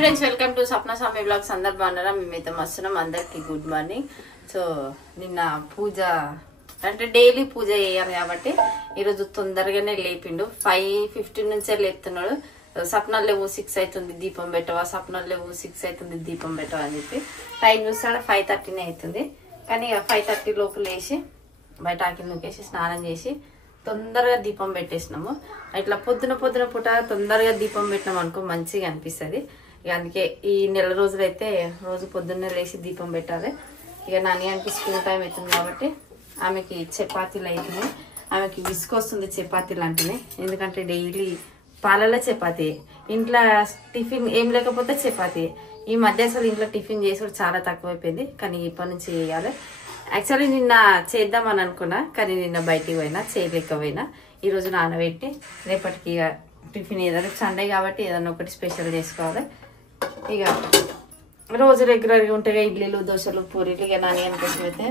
Friends welcome to Swapna Swamy blogs. అందరు బాగున్నారా? మేమైతే మస్తున్నాం. అందరికి గుడ్ మార్నింగ్. సో నిన్న పూజ అంటే డైలీ పూజ చేయాలి కాబట్టి ఈరోజు తొందరగానే లేపిండు. 5:15 నుంచే లేపుతున్నాడు. సప్నాలు లేవు 6 అవుతుంది దీపం పెట్టవా, సప్నాలు లేవు 6 అవుతుంది దీపం పెట్టవా అని చెప్పి టైం చూస్తాడు 5:30 అవుతుంది. కానీ 5:30 లోపు లేచి బయట ఆకిలి నూకేసి స్నానం చేసి తొందరగా దీపం పెట్టేసినాము. ఇట్లా పొద్దున పూట తొందరగా దీపం పెట్టినాం అనుకో మంచిగా అనిపిస్తుంది. ఇక అందుకే ఈ నెల రోజులైతే రోజు పొద్దున్నే లేచి దీపం పెట్టాలి. ఇక నాన్నగారికి స్కూల్ టైం అవుతుంది కాబట్టి ఆమెకి చపాతీలు అవుతుంది. ఆమెకి విసుకొస్తుంది చపాతీలు అంటేనే, ఎందుకంటే డైలీ పాలల చపాతీ, ఇంట్లో టిఫిన్ ఏం లేకపోతే చపాతీ. ఈ మధ్య అసలు ఇంట్లో టిఫిన్ చేసుడు చాలా తక్కువైపోయింది. కానీ ఇప్పటి నుంచి చేయాలి. యాక్చువల్లీ నిన్న చేద్దామని అనుకున్నా, కానీ నిన్న బయటికి పోయినా చేయలేకపోయినా. ఈరోజు నానబెట్టి రేపటికి ఇక టిఫిన్ ఏదైనా సండే కాబట్టి ఏదైనా ఒకటి స్పెషల్ చేసుకోవాలి. ఇక రోజు రెగ్యులర్గా ఉంటాయి ఇడ్లీలు దోశలు పూరీలు. ఇక నాన్న కోసం అయితే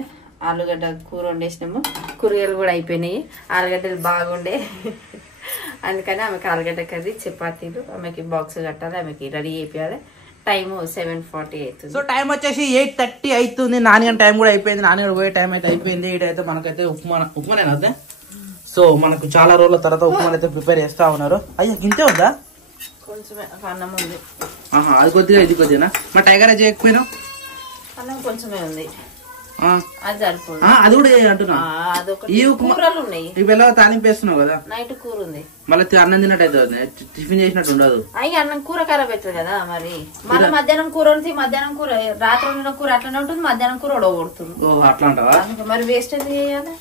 ఆలుగడ్డ కూర వండేసినాము. కూరగాయలు కూడా అయిపోయినాయి. ఆలుగడ్డలు బాగుండే అందుకని ఆమెకి ఆలుగడ్డ కర్రీ చపాతీలు ఆమెకి బాక్స్ కట్టాలి, ఆమెకి రెడీ అయిపోయాలి. టైము 7:40 అవుతుంది. సో టైం వచ్చేసి 8:30 అవుతుంది. నాన్నగారి టైం కూడా అయిపోయింది, నాన్నగారు పోయే టైం అయితే అయిపోయింది. ఇటైతే మనకైతే ఉప్మానే అదే. సో మనకు చాలా రోజుల తర్వాత ఉప్మాని అయితే ప్రిపేర్ చేస్తా ఉన్నారు. అయ్యా ఇంతే వద్దా? కొంచెమే అన్నం ఉంది. అది కొద్దిగా ఇది కొద్దిగా మా టైగర్ చేయకపోయినా అన్నం కొంచెమే ఉంది, అది సరిపోదు. అది కూడా అంటున్నా. ఈ కూరలు ఉన్నాయి, ఇవాళ తాలింపు వేస్తున్నావు కదా, నైట్ కూర ఉంది. మళ్ళీ అన్నం తిన్నట్టు అవుతుంది, టిఫిన్ చేసినట్టు ఉండదు. అయ్యి అన్నం కూర ఖరాబ్ అవుతుంది కదా. మరి మళ్ళీ మధ్యాహ్నం కూర ఉంది, మధ్యాహ్నం కూర రాత్రి వండిన కూర అట్లనే ఉంటుంది, మధ్యాహ్నం కూర ఉడగొడుతుంది. అట్లా అంటావా? మరి వేస్ట్ ఎందుకు చేయాలి?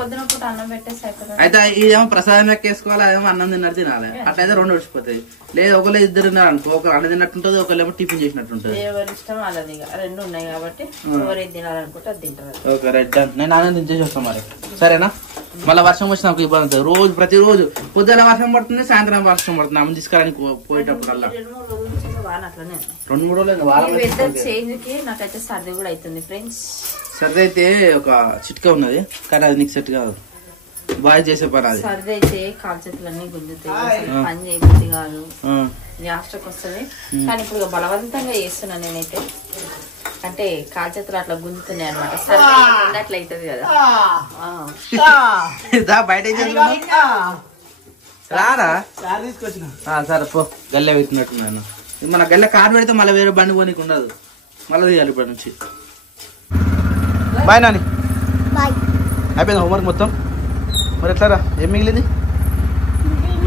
పొద్దున పూట అన్నం పెట్టేసి అయితే ఇదేమో ప్రసాదం ఎక్కేసుకోవాలి, అదేమో అన్నం తిన్నట్టు తినాలి. అట్లయితే రెండు వచ్చిపోతాయి. లేదు ఒకళ్ళు ఇద్దరు అనుకో, ఒకరు అన్నం తిన్నట్టు ఉంటుంది, ఒకళ్ళేమో టిఫిన్ చేసినట్టు ఉంటుంది. ఎవరి ఇష్టం వాళ్ళది. రెండు ఉన్నాయి కాబట్టి ఎవరు తినాలనుకుంటే అది తింటారు. Okay right done. నేను అన్నం తినేసి వస్తాను మరి, సరేనా? మళ్ళీ వర్షం వచ్చిన నాకు ఇబ్బంది అవుతుంది. రోజు ప్రతిరోజు పొద్దున వర్షం పడుతుంది, సాయంత్రం వర్షం పడుతుంది. అమ్మ తీసుకురానికి పోయేటప్పుడు అలా 2-3 రోజులు వెదర్ చేంజ్ కి నాకైతే సర్ది కూడా అవుతుంది ఫ్రెండ్స్. సర్ది అయితే ఒక చిట్కా ఉన్నది, కానీ అది నీకు సెట్ కాదు. బాగా చేసే పని అది. సర్ది అయితే కాలు చేతులన్నీ గుంజుతాయి, పని చేయబుద్ధి కాదు, యాస్ట్కి వస్తుంది. కానీ ఇప్పుడు బలవంతంగా చేస్తున్నా నేనైతే. అంటే కాలు చేతులు అట్లా గుంజుతున్నాయి అనమాట. సర్ది అట్లా అవుతుంది కదా. బయట రారా సరే పో. గల్లె పెట్టినట్టున్నాను. మన గల్లె కారు పెడితే మళ్ళీ వేరే బండి పోనీకి ఉండదు, మళ్ళీ తీయాలి ఇప్పటి నుంచి. బాయ్ నాని. అయిపోయింది హోంవర్క్ మొత్తం. మరి ఎట్లారా, ఏం మిగిలింది?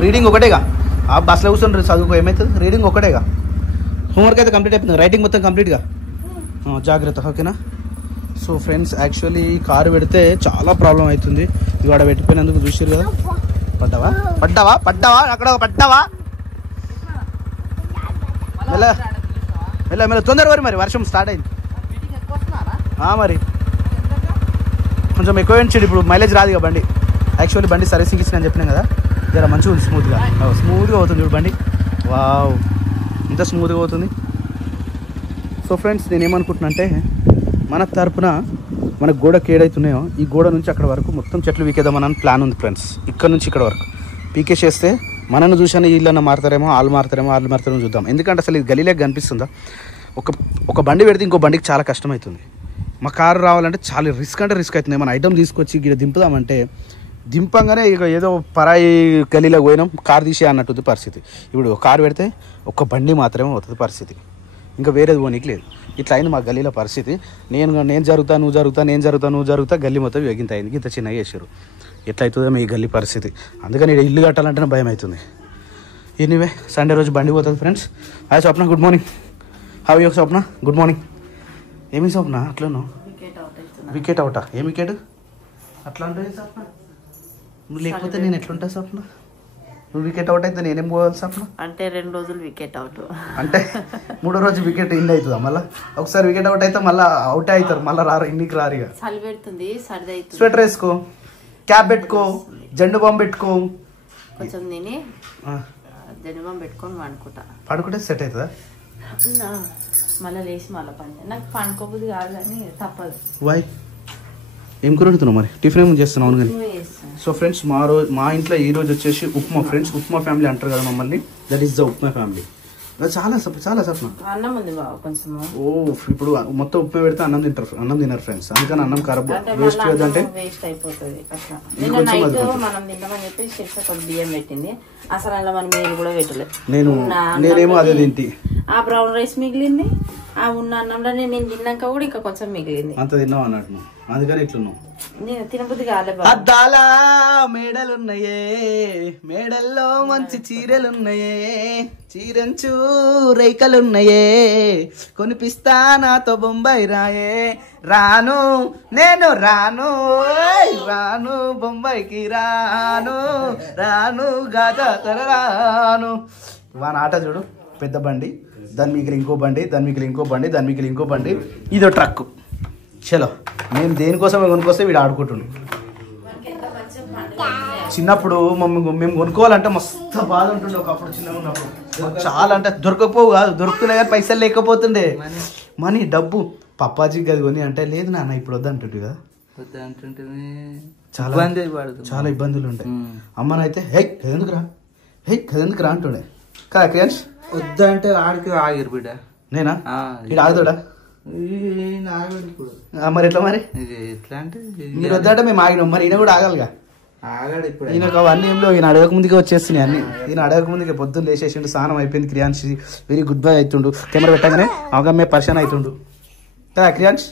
రీడింగ్ ఒకటేగా, ఆ బస్సులో కూర్చొని చదువుకో, ఏమవుతుంది? రీడింగ్ ఒకటేగా. హోంవర్క్ అయితే కంప్లీట్ అయిపోయింది, రైటింగ్ మొత్తం కంప్లీట్గా. జాగ్రత్త, ఓకేనా? సో ఫ్రెండ్స్ యాక్చువల్లీ కారు పెడితే చాలా ప్రాబ్లం అవుతుంది. ఇవాడ పెట్టిపోయినందుకు చూసారు కదా. పడ్డావా అక్కడ పడ్డావా? మెల్ల తొందర మరి వర్షం స్టార్ట్ అయింది మరి. కొంచెం ఎక్కువ ఇచ్చాడు, ఇప్పుడు మైలేజ్ రాదు ఇక బండి. యాక్చువల్లీ బండి సర్వీసింగ్ ఇచ్చిన అని చెప్పినాం కదా, జర మంచిగా ఉంది, స్మూత్గా అవుతుంది ఇప్పుడు బండి. వావ్, ఇంత స్మూత్గా అవుతుంది. సో ఫ్రెండ్స్ నేనేమనుకుంటున్నా అంటే, మన తరపున మన గోడకి ఏడైతున్నాయో ఈ గోడ నుంచి అక్కడ వరకు మొత్తం చెట్లు పీకేద్దామని ప్లాన్ ఉంది ఫ్రెండ్స్. ఇక్కడ నుంచి ఇక్కడ వరకు పీకేసేస్తే మనల్ని చూసాను వీళ్ళన్నా మారుతారేమో, వాళ్ళు మారుతారేమో చూద్దాం. ఎందుకంటే అసలు ఇది గలీలేక కనిపిస్తుందా? ఒక బండి పెడితే ఇంకో బండికి చాలా కష్టమవుతుంది. మా కారు రావాలంటే చాలా రిస్క్ అవుతుంది. మన ఐటమ్ తీసుకొచ్చి ఇక్కడ దింపుదామంటే దింపంగానే ఇక ఏదో పరాయి గలీలోకి పోయినాం, కారు తీసే అన్నట్టుంది పరిస్థితి. ఇప్పుడు కారు పెడితే ఒక బండి మాత్రమే అవుతుంది పరిస్థితి, ఇంకా వేరేది పోనీకి లేదు. ఇట్లా అయింది మా గల్లీలో పరిస్థితి. నేను జరుగుతా నువ్వు జరుగుతా గల్లీ మొత్తం వెగింత అయింది. ఇంత చిన్నగా చేసారు. ఎట్లా అవుతుందో మీ గల్లీ పరిస్థితి. అందుకని ఇక్కడ ఇల్లు కట్టాలంటేనే భయం అవుతుంది. ఎనీవే సండే రోజు బండి పోతుంది friends. Hi Swapna, good morning. How you Swapna? Good morning. ఏమి స్వప్న అట్లా వికెట్ అవుటా? ఏం వికెట్ అట్లా అంటే స్వప్న? నువ్వు లేకపోతే నేను ఎట్లుంటా స్వప్న? నువ్వు వికెట్ అవుట్ అయితే నేనేం పోవాలి స్వప్న? అంటే 2 రోజులు వికెట్ అవుట్, అంటే 3వ రోజు వికెట్ ఇన్ అవుతుందా? మళ్ళీ ఒకసారి వికెట్ అవుట్ అయితే మళ్ళీ అవుటే అవుతారు, మళ్ళీ రారు, ఇంటికి రారు. ఇక చలి పెడుతుంది, సర్ది అవుతుంది. స్వెటర్ వేసుకో, క్యాప్ పెట్టుకో, జెండు బాంబు పెట్టుకో, కొంచెం తిని జెండు బాంబు పెట్టుకొని పడుకుంటే సెట్ అవుతుందా? మళ్ళీ లేచి మళ్ళీ పని. నాకు పండుకోబుద్ది కాదు కానీ తప్పదు. వై? ఏం కూర వండుతున్నావు మరి? టిఫిన్ ఏమో చేస్తున్నావు కానీ. సో ఫ్రెండ్స్ మా ఇంట్లో ఈ రోజు వచ్చేసి ఉప్మా ఫ్రెండ్స్. ఉప్మా ఫ్యామిలీ అంటారు కదా మమ్మల్ని, that is the upma family. చాలా చాలా సప్న అన్నం ఉంది బావ కొంచెం. ఓ ఇప్పుడు మొత్తం ఉప్పు పెడితే అన్నం తినరు ఫ్రెండ్స్, అందుకని అన్నం ఖరాబ్ వేస్ట్ అంటే వేస్ట్ అయిపోతుంది అట్లా. నిన్న నైట్ మనం తిందామని చెప్పి శిక్ష కొద్ది బియ్యం పెట్టింది, అసలు అలా మనం మీరు కూడా పెట్టలేదు. నేనేమో అదే తింటి. ఆ బ్రౌన్ రైస్ మిగిలింది, ఆ ఉన్న అన్నంలో నేను తిన్నాక కూడా ఇంకా కొంచెం మిగిలింది. అంత తిన్నావు అన్నట్టు, అందుకని ఇట్లున్నావు. నేను తినబుద్ధి కాలే. అద్దాల మేడలున్నాయే, మేడల్లో మంచి చీరలున్నాయే, చీరంచు రేఖలున్నాయే, కొనిపిస్తా నాతో బొంబాయి రాయే, రాను నేను రాను రాను బొంబాయికి రాను రాను గాజాతర రాను. వాన ఆట చూడు, పెద్ద బండి, దాని మీకు ఇంకో బండి, దాని మీకు ఇంకో బండి, దాని మీకు ఇంకో బండి, ఇదో ట్రక్. చలో మేము దేనికోసం కొనుక్కొస్తే వీడు ఆడుకుంటుండు. చిన్నప్పుడు మేము కొనుక్కోవాలంటే మస్తు బాధ ఉంటుండే ఒకప్పుడు చిన్నగా ఉన్నప్పుడు. చాలా అంటే దొరకకపోవు కాదు, దొరుకుతున్నాయి కానీ పైసలు లేకపోతుండే. మనీ డబ్బు పప్పాజీ గది కొని అంటే లేదు నాన్న ఇప్పుడు వద్దంటుంటే కదా, చాలా ఇబ్బందులు ఉంటాయి. అమ్మనైతే హే కదెందుకురా, హే కదెందుకురా అంటుండే కదా. క్రియాన్స్ వద్దంటే ఆడికి ఆగిరు బిడ్డ. నేనా ఇటు ఆగుతాడా మరి ఎట్లా? మరి ఎట్లా అంటే మీరు వద్దంటే మేము ఆగినాం, మరి ఈయన కూడా ఆగాలిగా. ఆగాడు ఇప్పుడు. ఈయన అవన్నీ ఏం లేవు, ఈయన అడగక ముందుకే వచ్చేస్తున్నాయి అన్ని. ఈయన అడగక ముందుకే పొద్దున్న లేచేసిండు, స్నానం అయిపోయింది. క్రియాన్స్ వెరీ గుడ్ బై అవుతుండు, కెమెరా పెట్టగానే అవగమ్మే పరిచయం అవుతుండు కదా క్రియాన్స్.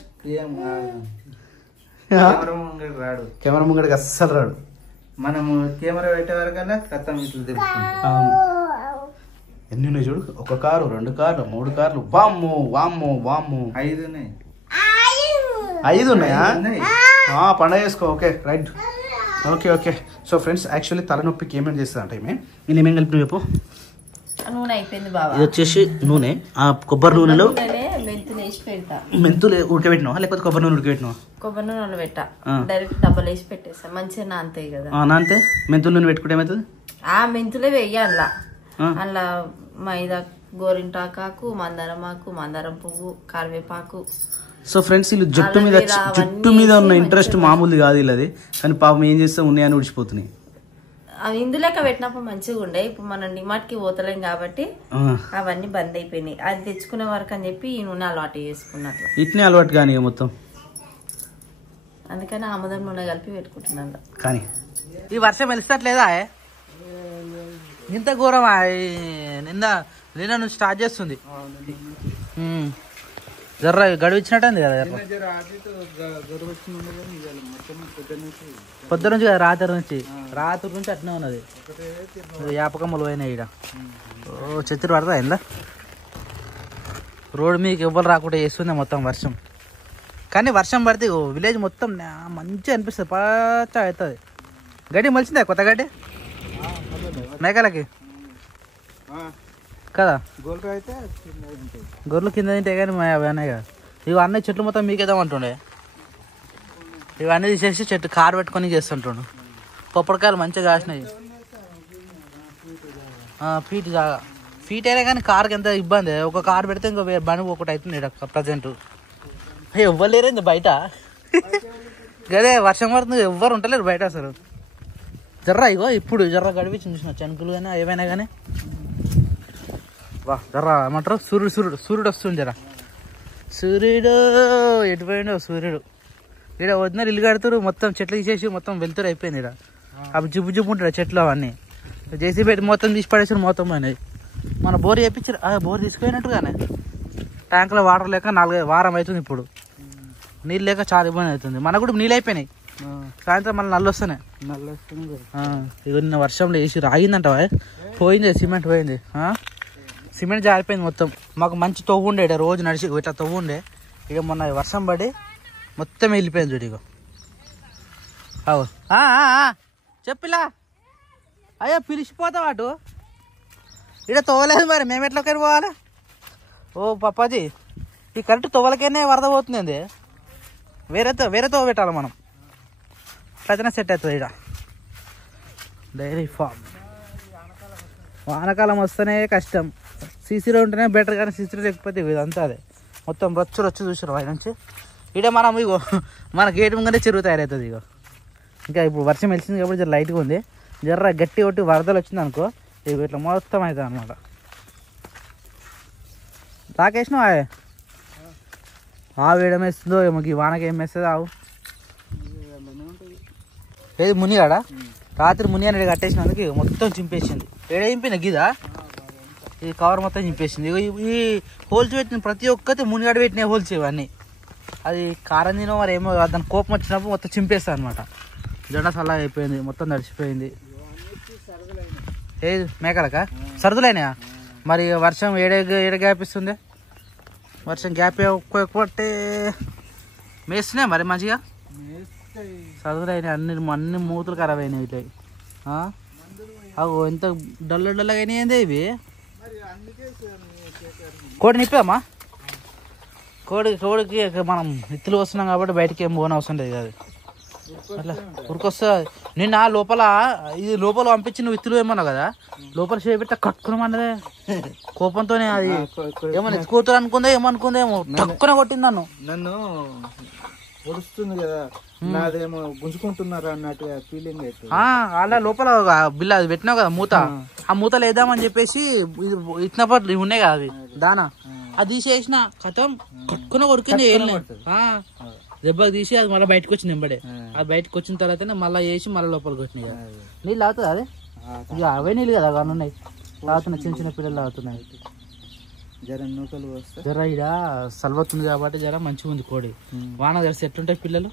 రాడు కెమెరా ముంగడికి అస్సలు రాడు. మనము కెమెరా పెట్టే వరకల్లా కథం ఇట్లా తెలుసుకుంటాం. ఎన్ని ఉన్నాయి చూడు, 1 కారు 2 కార్లు 3 కార్లు, వామ్మో వామ్మో వామ్మో 5 ఉన్నాయి. 5 ఉన్నాయా? పండగ చేసుకో. Okay right, okay okay. So friends actually తలనొప్పికి ఏమేమి చేస్తా అంటే నేను ఏమేమి కలిపిన చెప్పు. నూనె అయిపోయింది బాబా. ఇది వచ్చేసి నూనె, ఆ కొబ్బరి నూనెలో మెంతులు వేసి పెడతా. మెంతులు ఉడకబెట్టినావా లేకపోతే కొబ్బరి నూనె ఉడకబెట్టినావా? కొబ్బరి నూనె పెట్టా, డైరెక్ట్ డబ్బలు వేసి పెట్టేస్తా, మంచిగా నానతాయి కదా. నాంతే మెంతులు నూనె పెట్టుకుంటే ఏమవుతుంది? ఆ మెంతులే వెయ్యి అందులో. అందులో మైదా, గోరింటాకు, మందారమాకు, మందారం పువ్వు, కరివేపాకు. సో ఫ్రెండ్స్ వీళ్ళు జుట్టు మీద ఉన్న ఇంట్రెస్ట్ మామూలుది కాదు వీళ్ళది, కానీ పాపం ఏం చేస్తే ఉన్నాయని ఉడిచిపోతున్నాయి. అవి ఇందులోక పెట్టినప్పుడు మంచిగా ఉండే, ఇప్పుడు మనం డిమార్ట్కి పోతలేం కాబట్టి అవన్నీ బంద్ అయిపోయినాయి. అది తెచ్చుకునే వరకు అని చెప్పి ఈ నూనె అలవాటు చేసుకున్నట్లు. ఇట్నే అలవాటు కానీ మొత్తం, అందుకని ఆముదం నూనె కలిపి పెట్టుకుంటున్నాను. కానీ ఈ వర్షం వెలిస్తట్లేదా? ఇంత ఘోరమా? నిన్న నుంచి స్టార్ట్ చేస్తుంది. జర్ర గడివిచ్చినట్టుంది కదా. పొద్దు నుంచి కదా, రాత్రి నుంచి అట్నే ఉన్నది. యాపకమ్మలు పోయినాయి ఈడ. ఓ చెత్తురు పడతా ఇందా. రోడ్డు మీకు ఎవ్వరు రాకుండా చేస్తుంది మొత్తం వర్షం. కానీ వర్షం పడితే విలేజ్ మొత్తం మంచిగా అనిపిస్తుంది, పచ్చ అవుతుంది. గడ్డి మలిచిందా కొత్త గడ్డి మేకలకి కదా? గొర్రెలు కింద తింటే కానీ అవి అన్నాయి కదా. ఇవన్నీ చెట్లు మొత్తం మీకేదామంటుండే, ఇవన్నీ తీసేసి చెట్టు కారు పెట్టుకొని చేస్తుంటుండు. పొప్పడికాయలు మంచిగా కాసినాయి. ఫీట్ అయినా కానీ కారుకి ఎంత ఇబ్బంది. ఒక కారు పెడితే ఇంకో బండి ఒకటి అవుతుంది ఇక్కడ ప్రజెంట్. ఎవ్వరు లేరేంది బయట. గదే వర్షం పడుతుంది, ఎవ్వరు ఉంటలేరు బయట అసలు. జర్ర ఇగో ఇప్పుడు జర్ర గడిపించి చూసిన చెనుకులు కానీ ఏవైనా కానీ. వా జర్ర ఏమంటారు, సూర్యుడు వస్తుంది జర. సూర్యుడు ఎటుపోయిండో సూర్యుడు. ఇక్కడ వదిన ఇల్లు కడుతురు, మొత్తం చెట్లు తీసేసి మొత్తం వెళ్తురు అయిపోయింది. ఇక్కడ అవి జిబ్బు జిబ్బు ఉంటాడు చెట్లు అవన్నీ. జేసీ పెట్టి మొత్తం తీసి పడేసారు, మొత్తం పోయినాయి. మన బోర్ చేయించారు, బోర్ తీసుకుపోయినట్టుగానే. ట్యాంకులో వాటర్ లేక 4 వారం అవుతుంది. ఇప్పుడు నీళ్ళు లేక చాలా ఇబ్బంది అవుతుంది. మనకు కూడా నీళ్ళు అయిపోయినాయి. సాయంత్రం మళ్ళీ నల్లు వస్తున్నాయి. ఇక నిన్న వర్షంలో వేసి రాగిందంటవా? పోయింది, సిమెంట్ పోయింది. సిమెంట్ జారిపోయింది మొత్తం. మాకు మంచి తవ్వు ఉండే, రోజు నడిచి ఇట్లా తవ్వు ఉండే. ఇక మొన్న వర్షం పడి మొత్తం వెళ్ళిపోయింది చూడు. ఇక అవు చెప్పిలా అయ్యో పిలిచిపోతావు అటు. ఇక్కడ తవ్వలేదు మరి మేము ఎట్లకని పోవాలి? ఓ పప్పాజీ, ఈ కరెక్ట్ తవ్వలకైనా వరద పోతుంది. వేరే తవ్వ పెట్టాలి మనం, అట్లయితేనే సెట్ అవుతుంది. ఇక్కడ డైరీ ఫామ్ వానకాలం వస్తేనే కష్టం. సీసీలో ఉంటేనే బెటర్, కానీ సీసీలో లేకపోతే ఇదంతా అదే మొత్తం రొచ్చు చూసారు వాడి నుంచి. ఇక్కడ మనం ఇగో మన గేట్ ముంగనే చెరువు తయారవుతుంది. ఇగో ఇంకా ఇప్పుడు వర్షం వెలిసింది కాబట్టి జర లైట్గా ఉంది. జర్ర గట్టి కొట్టి వరదలు వచ్చింది అనుకో, ఇక ఇట్లా మొత్తం అవుతుంది అనమాట. రాకేష్ను ఆవు వేయడం వేస్తుందో ఏమో ఈ వానకి ఏం వేస్తుంది ఆవు ఏది మునిగాడా రాత్రి ముని అనేది కట్టేసినందుకు మొత్తం చింపేసింది ఏడ చింపిన గిదా ఈ కవర్ మొత్తం చింపేసింది ఈ హోల్స్ పెట్టిన ప్రతి ఒక్కటి మునిగాడ పెట్టిన హోల్స్ ఇవన్నీ అది కారం తినో మరి ఏమో దాని కోపం వచ్చినప్పుడు మొత్తం చింపేస్తా అనమాట జెండ చల్లగా అయిపోయింది మొత్తం తడిచిపోయింది ఏది మేకలకా సరదులైనా మరి వర్షం ఏడ గ్యాప్ ఇస్తుంది వర్షం గ్యాప్ ఎక్కువట్టే మేస్తున్నాయి మరి మంచిగా చదువులైనాయి అన్ని మూతులు ఖరాబ్ అయినాయి ఇట్లా అవు ఎంత డల్లగా అయినాయి ఇవి కోడి నిప్పామా కోడికి మనం ఇత్తులు వస్తున్నాం కాబట్టి బయటకి ఏం పోని అవసరం లేదు అది అట్లా ఉరికొస్తా నిన్న లోపల ఇది లోపల పంపించి నువ్వు ఇత్తులు ఏమన్నావు కదా లోపల చేపెట్ట కట్టుకున్నామన్నదే కోపంతోనే అది ఏమన్నా ఎత్తుకోతారు అనుకుందే ఏమనుకుందేమో తక్కువ కొట్టింది నన్ను పొడుస్తుంది కదా నాదేమో గుంజుకుంటున్నారు అన్నట్టుగా ఫీలింగ్ అయితే అలా లోపల బిల్ల అది పెట్టినావు కదా మూత ఆ మూతలు వేద్దామని చెప్పేసి ఇచ్చినప్పుడు ఉన్నాయి కదా అవి దానా అది తీసేసిన కథం కట్టుకున్న కొడుకుని దెబ్బకి తీసి అది మళ్ళీ బయటకు వచ్చింది వెంబడే అది బయటకు వచ్చిన తర్వాత మళ్ళీ వేసి మళ్ళీ లోపల కొట్టినాయి నీళ్ళు తాగుతుంది అదే ఇక అవే నీళ్ళు కదా అవన్నీ ఉన్నాయి తాగుతున్నాయి చిన్న చిన్న పిల్లలు తాగుతున్నాయి జర ఇడ సల్వతుంది కాబట్టి జర మంచిగా ఉంది కోడి వాన తెలిసి ఎట్లుంటాయి పిల్లలు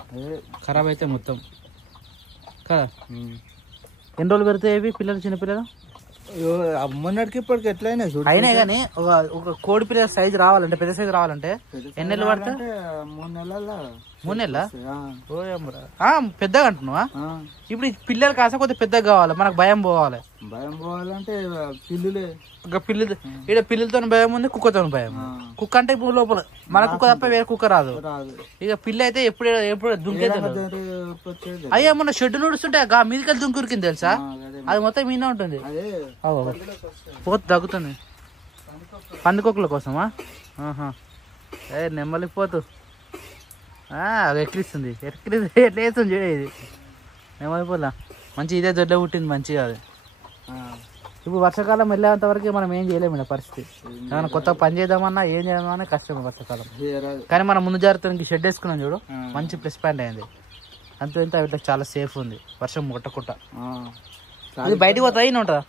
ఖరాబ్ అయితే మొత్తం కదా ఎన్ని రోజులు పెడతాయి పిల్లలు చిన్న పిల్లలు మొన్నటికి ఇప్పటికి ఎట్లయినా అయినా కానీ ఒక కోడి పిల్లల సైజు రావాలంటే పెద్ద సైజు రావాలంటే ఎన్ని నెలలు పడతాయి 3 నెలల పెద్దగా అంటున్నావా ఇప్పుడు పిల్లలు కాసా కొద్దిగా పెద్దగా కావాలి మనకు భయం పోవాలంటే పిల్లులు ఇక్కడ పిల్లలతో భయం ఉంది కుక్కతో భయం కుక్క అంటే ఇప్పుడు లోపల మన కుక్క తప్ప వేరే కుక్క రాదు ఇక పిల్ల అయితే ఎప్పుడు దుంకేది అయ్యా మొన్న షెడ్ నడుస్తుంటే మీదికెళ్ళి దుంకురికింది తెలుసా అది మొత్తం మీనే ఉంటుంది పోతు తగ్గుతుంది పందుకొక్కుల కోసమా నెమ్మలికి పోతు అది ఎక్కిస్తుంది ఎట్లా వేస్తుంది చూడే ఇది నెమ్మలిపోలా మంచి ఇదే దొడ్లో పుట్టింది మంచిగా అది ఇప్పుడు వర్షాకాలం వెళ్ళేంత వరకు మనం ఏం చేయలేము పరిస్థితి ఏమైనా కొత్త పని చేద్దామన్నా ఏం చేద్దామన్నా కష్టం వర్షాకాలం కానీ మనం ముందు జాగ్రత్తకి షెడ్ వేసుకున్నాం చూడు మంచి ప్లస్ పాయింట్ అయింది అంత ఇంత వీటికి చాలా సేఫ్ ఉంది వర్షం కొట్టకుండా ఇది బయటకు పోతా అయినా ఉంటుందా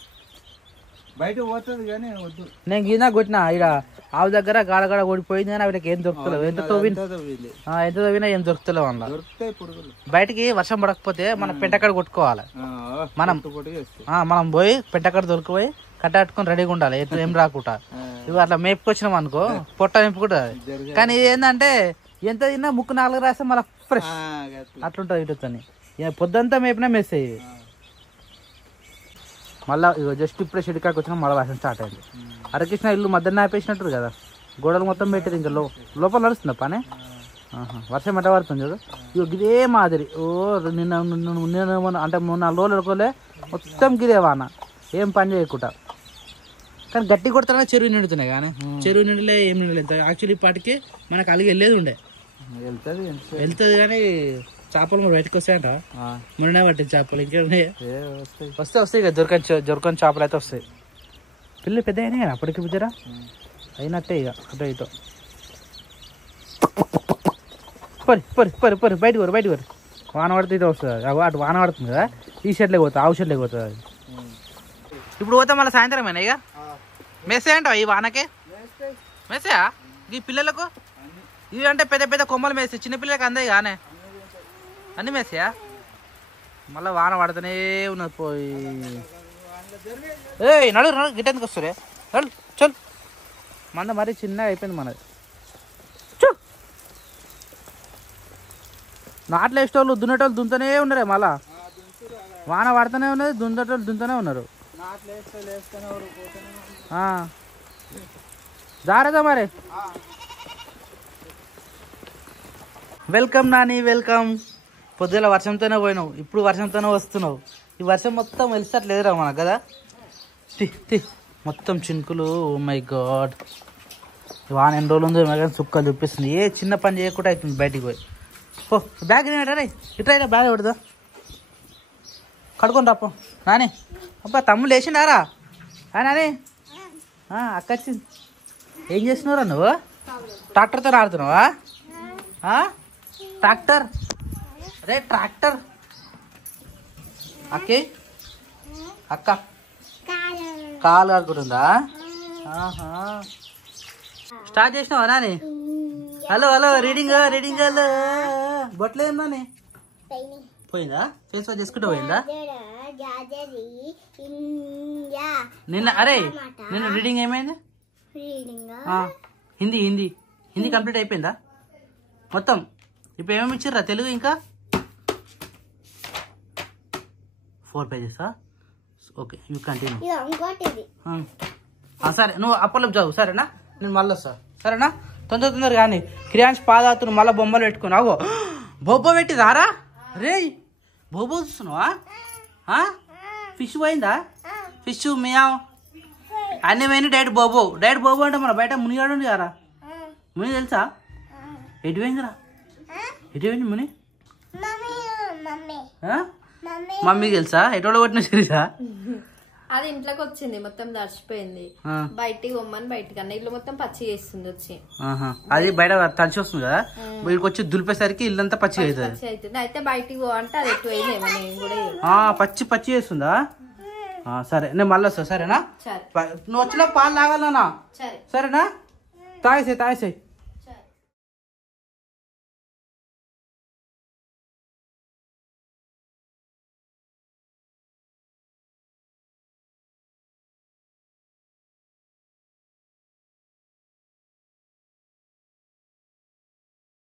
బయట పోతుంది కానీ వద్దు నేను గీనా కొట్టినా ఇక్కడ ఆవు దగ్గర గాడగాడ ఓడిపోయింది కానీ వీళ్ళకి ఏం దొరుకుతలేవు ఎంత తవ్వినా ఏం దొరుకుతలేవు అన్న బయటికి వర్షం పడకపోతే మనం పెంటకాడ కొట్టుకోవాలి మనం పోయి పెంటకాడ దొరికిపోయి కట్టట్టుకుని రెడీగా ఉండాలి ఏం రాకుండా ఇవి అట్లా మేపుకొచ్చినాం అనుకో పొట్ట నింపుకుంటుంది కానీ ఏంటంటే ఎంత తిన్నా ముక్కు 4 రాస్తే మళ్ళీ ఫ్రెష్ అట్లుంటుంది ఇటుతోని పొద్దంతా మేపినా మెస్ అయ్యి మళ్ళీ జస్ట్ ఇప్పుడే షెడ్ కాడికి వచ్చినా మళ్ళీ వర్షం స్టార్ట్ అయింది హరికృష్ణ ఇల్లు మధ్యాహ్నం ఆపేసినట్టు కదా గోడలు మొత్తం పెట్టేది ఇంకా లోపల నడుస్తుందా పని వర్షం ఎట్ట పడుతుంది చూడు ఇక గిదే మాదిరి నిన్న అంటే 3-4 రోజులు అనుకోలే మొత్తం గిదే వాన ఏం పని చేయకుండా కానీ గట్టి కొడుతున్నా చెరువు నిండుతున్నాయి కానీ చెరువు నిండలే ఏం నిండలేదు యాక్చువల్లీ పాటికి మనకు అలిగి వెళ్ళేది ఉండే వెళ్తుంది కానీ చేపలు మరి బయటకు వస్తాయంట మొన్న పట్టింది చేపలు ఇంకే వస్తాయి ఇక దొరకని చేపలు అయితే వస్తాయి పిల్లలు పెద్ద అయినాయి కదా అప్పటికి బుద్ధరా అయినట్టే ఇక అటో ఇటో పరి బయటకు వరు వాన పడితే ఇదే వస్తుంది అటు వాన పడుతుంది కదా ఈ షెడ్లోకి పోతుంది ఆవు షెడ్లోకి పోతుంది అది ఇప్పుడు పోతే మళ్ళీ సాయంత్రమేనా ఇక మెస్సే అంటావా ఈ వానకే మెస్సేయా ఈ పిల్లలకు ఇవి అంటే పెద్ద పెద్ద కొమ్మలు మేస్తాయి చిన్నపిల్లలకి అందాయి కానీ అన్ని మేసాయా మళ్ళీ వాన పడుతూనే ఉన్నది పోయి నడు గిట్ట ఎందుకు వస్తురే నడు చల్ మంద మరీ చిన్నగా అయిపోయింది మనది చూ నాట్లు వేసేటోళ్ళు దున్నేటోళ్ళు దున్తూనే ఉన్నారే మళ్ళా వాన పడుతూనే ఉన్నది దున్నేటోళ్ళు దున్తూనే ఉన్నారు జాగ్రత్త మరి వెల్కమ్ నాని వెల్కమ్ పొద్దుల వర్షంతోనే పోయినావు ఇప్పుడు వర్షంతోనే వస్తున్నావు ఈ వర్షం మొత్తం వెలిసట్లేదురా మనకు కదా మొత్తం చినుకులు ఓ మై గాడ్ వాన ఎన్ని రోజులు ఉందో కానీ చుక్కలు చూపిస్తుంది ఏ చిన్న పని చేయకుండా అవుతుంది బయటికి పోయి ఓ బ్యాగ్ తినేటరే ఇట్లా బ్యాగ్ పెడదా కడుకొని రాపో నాని అబ్బా తమ్ముడు లేచిండారా నాని అక్క వచ్చింది ఏం చేస్తున్నావురా నువ్వు? ట్రాక్టర్తో ఆడుతున్నావా? ట్రాక్టర్ అదే ట్రాక్టర్ అక్కే అక్క కాలు ఆడుకుంటుందా? స్టార్ట్ చేసినావా Nani? Hello hello reading reading బొట్లు ఏం నాని పోయిందా? ఫేస్ వాష్ చేసుకుంటూ పోయిందా? నిన్న అరే నిన్న రీడింగ్ ఏమైంది? హిందీ హిందీ హిందీ కంప్లీట్ అయిపోయిందా మొత్తం? ఇప్పుడు ఏమేమి ఇచ్చిర్రా తెలుగు? ఇంకా 4 pages. Okay you continue. సరే నువ్వు అప్పట్లో చదువు సరేనా? నేను మళ్ళీ వస్తా సరేనా? తొందర కానీ క్రియాన్స్ పాదాతును మళ్ళీ బొమ్మలు పెట్టుకుని అగో బొబ్బ పెట్టిదారా రే? బొబ్బ చూస్తున్నావా? ఫిష్ పోయిందా? ఫిష్ మియావ్ అన్నీ పోయినాయి. డైరెక్ట్ బోబో అంటే మన బయట మునిగాడు ఉంది కదా ముని తెలుసా? ఎటు పోయిందిరా? ఎటు పోయింది ముని? మమ్మీకి తెలుసా? ఎటోళ్ళు కొట్టిన సిరీసా? అది ఇంట్లోకి వచ్చింది మొత్తం దర్చిపోయింది. బయటికి బొమ్మని బయటికి అన్న ఇల్లు మొత్తం పచ్చి చేస్తుంది వచ్చి. అది బయట తడిచి వస్తుంది కదా వీడికి వచ్చి దులిపేసరికి ఇల్లంతా పచ్చి అవుతుంది. అయితే బయటికి అంటే అది ఎటు పోయిందేమో నేను కూడా పచ్చి చేస్తుందా? సరే నేను మళ్ళీ వస్తా సరేనా? నువ్వు వచ్చినా పాలు తాగాలనా? సరేనా? తాగేసాయి